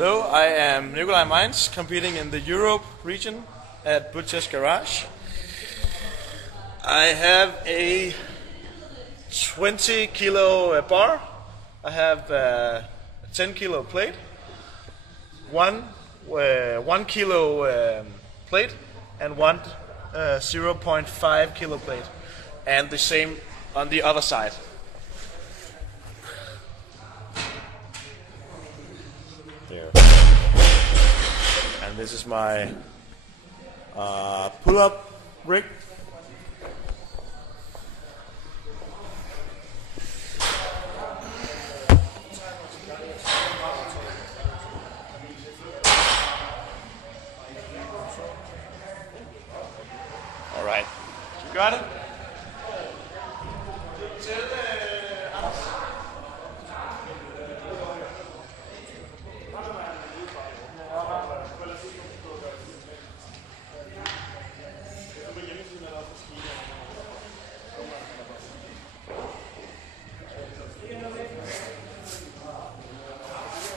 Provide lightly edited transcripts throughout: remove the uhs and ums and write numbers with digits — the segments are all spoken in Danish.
Hello, I am Nikolai Mainz, competing in the Europe region at Butcher's Garage. I have a 20 kilo bar, I have a 10 kilo plate, 1 kilo plate and 1 0.5 kilo plate, and the same on the other side. There. And this is my pull-up rig. All right, you got it?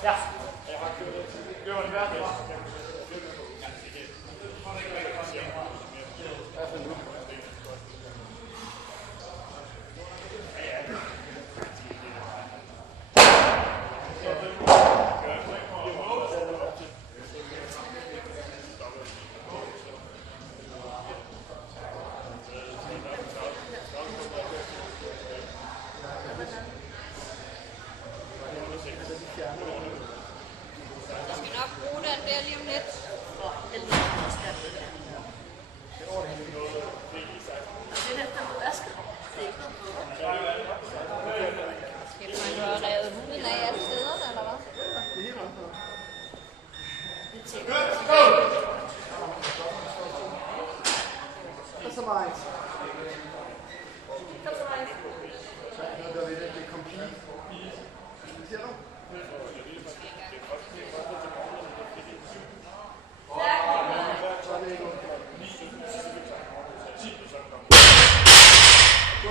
Ja.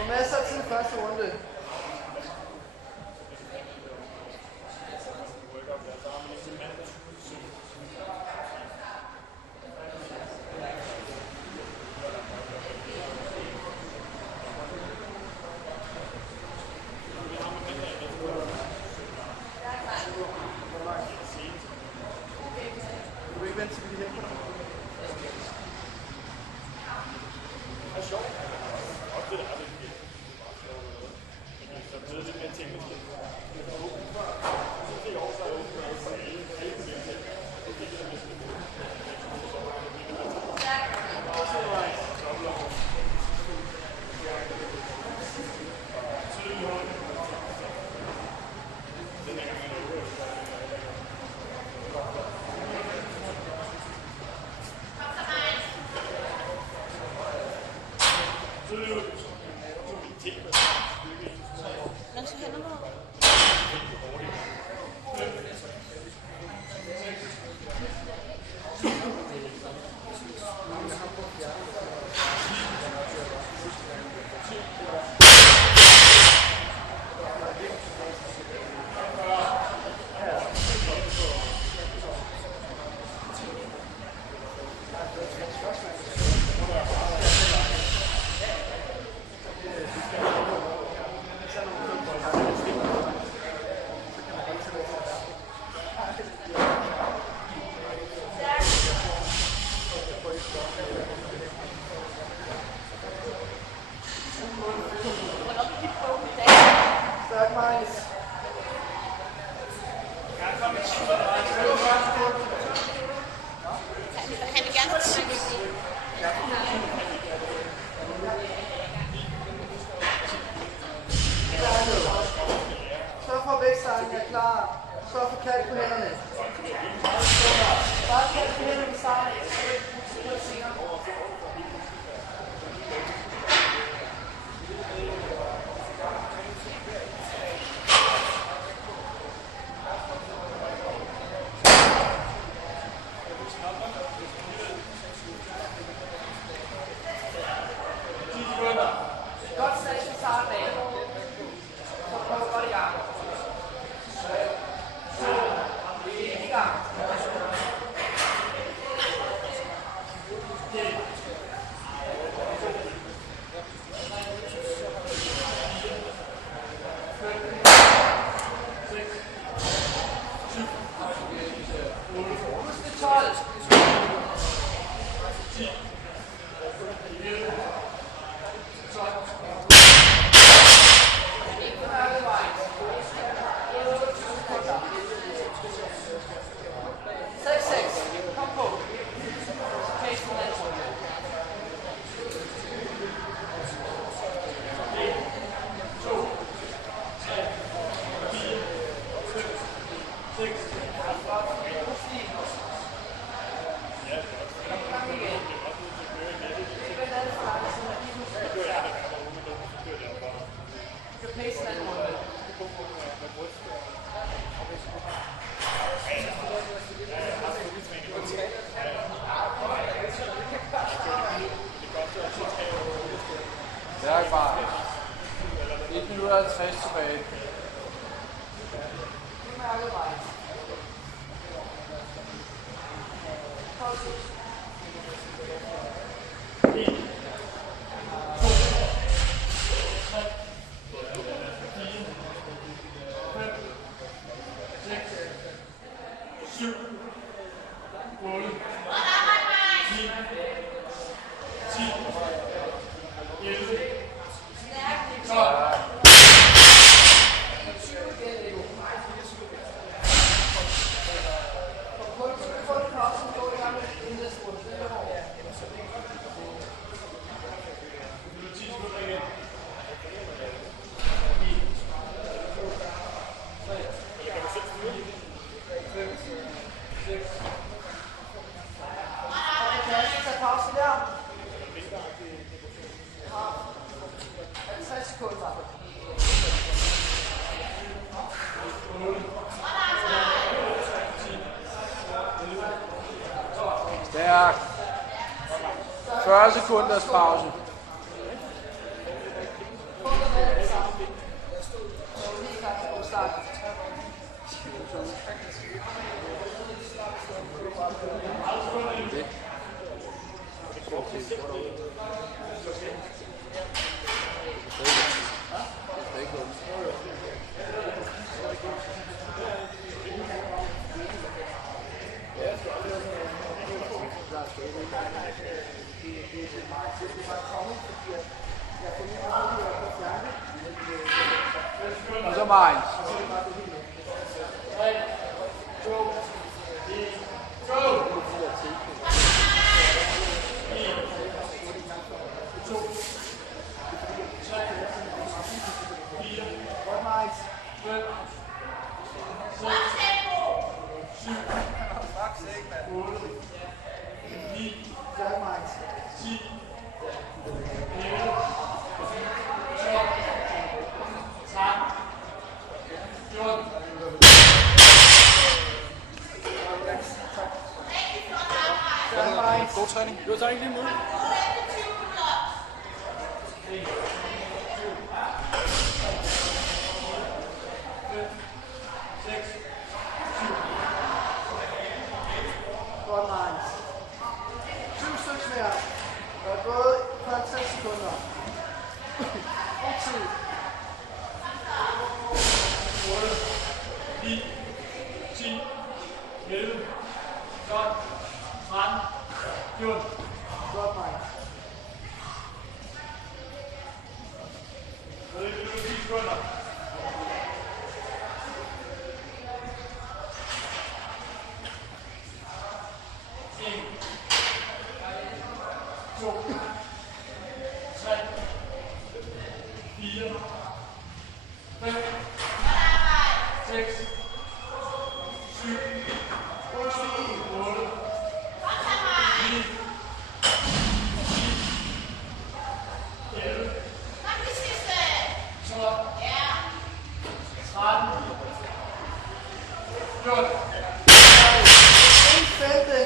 Masser af tid første runde. Du vil ikke vente til vi kan hjælpe dig? Det er sjovt. Sørg for at vækststangen er klar. Sørg for kald på hænderne. Bare kald på hænderne i starten. Godt sats i starten af. Så prøv godt i gang. 2, 1. Stærk bare. 1 minut og 50 tilbage. Stærk. 40 sekunders pause. Og så Mainz. God træning. Du har ikke lige mod. Godt, Mainz. 7 stykker mere. Der er gået 50 sekunder. God tid. 8, 9, 10, 11, 12, 13, 14. Godt, Mainz. Så det er 10 sekunder. 1, 2, 3, 4, 5, 6, 7, 8, 9, 11, 12, 13, 14. En femte.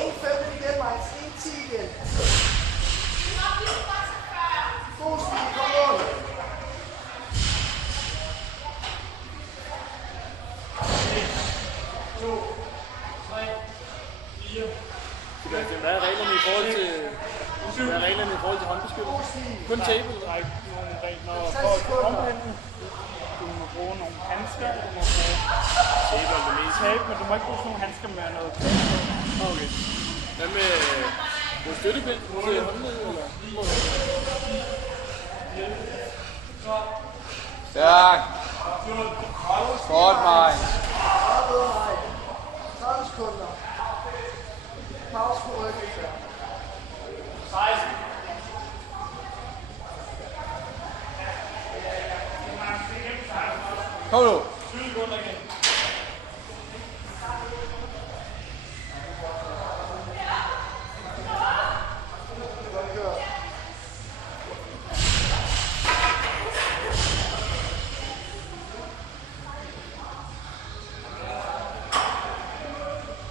En femte igen, Mainz. En 10 igen. God stil. Kom mål. Hvad er reglerne i forhold til håndbeskyttelse? Kun tape eller Der er ikke nogen regler for at omhænde. Du må bruge nogle handsker, du må bruge tape og det meste. tape, men du må ikke bruge sådan nogle handsker med noget. Okay. Hvad med støttepind til håndled, eller? Stærk. Godt, Mike. 30 sekunder. Pause på ryggen. 16. Kom nu. 20 sekunder igen. Godt kørt.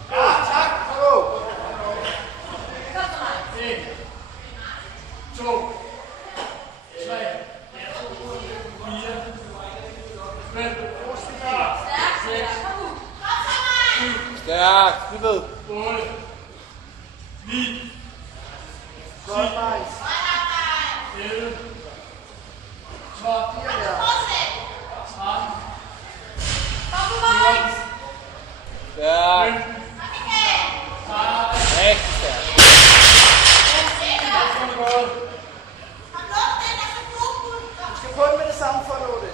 Go. 1, 2, 3, 4, 5, 6, Stærk. Vi ved. 8, 9, Godt, nice. 11, 12, 4 mere. 13, Stærk. 15, Rigtig stærk. Du skal på den med det samme for at nå det.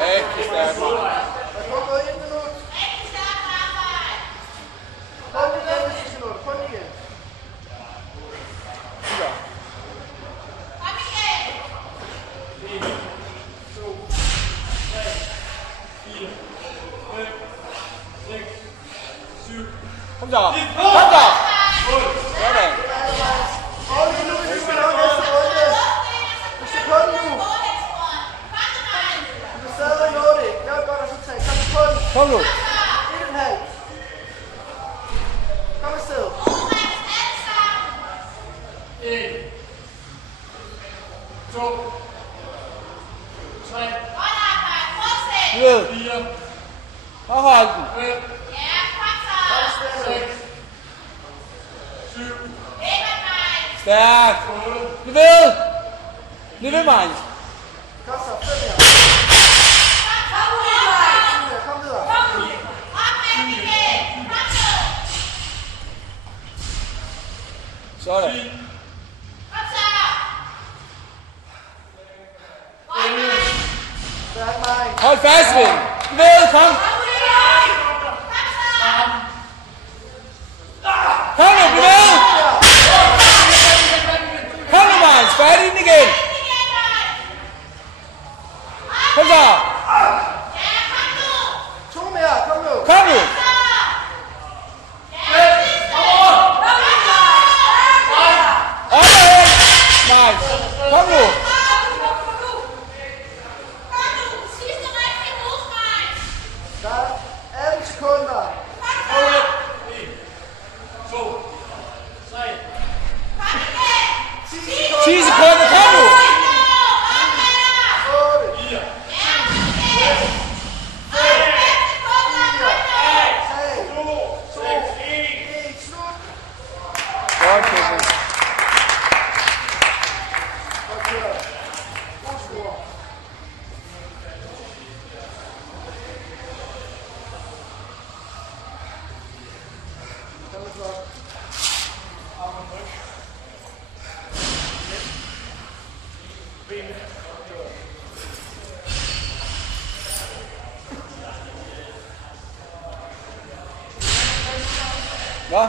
Rigtig stærk, Mike. Der går gået 1 minut. På den igen, hvis du skal nå det. På den igen. Super. 4, 5, 6, 7, Kom så. Kom så. Sådan. Og lige nu, hvis du skal nå næste runde. Du skal på den nu. Du kan stadig nå det. Lav et godt resultat. Kom på den. Kom nu. 1,5. Kom afsted. 1, 2, 3, Vi ved. 4, Og hold den. 5, Kom afsted. 6, 7, Stærk. 8, Vi ved. Vi ved, Mike. Kom så. 5 mere. Kom videre. Sådan. Stærk mig. Hold fast, ven. Vi ved. Kom. Kom nu, vi ved. Kom nu, Mike. Spør den igen. Kom så. 2 mere. Kom nu. Kom nu. Op og hen. Mike. Kom nu. Der er 18 sekunder. 2, 3, 10 sekunder. Kom nu. 8, 4, 3, 2, 6, 1. 1. Slut. Godt, Kevin. Godt kørt. God score. Kom med flot. Nå.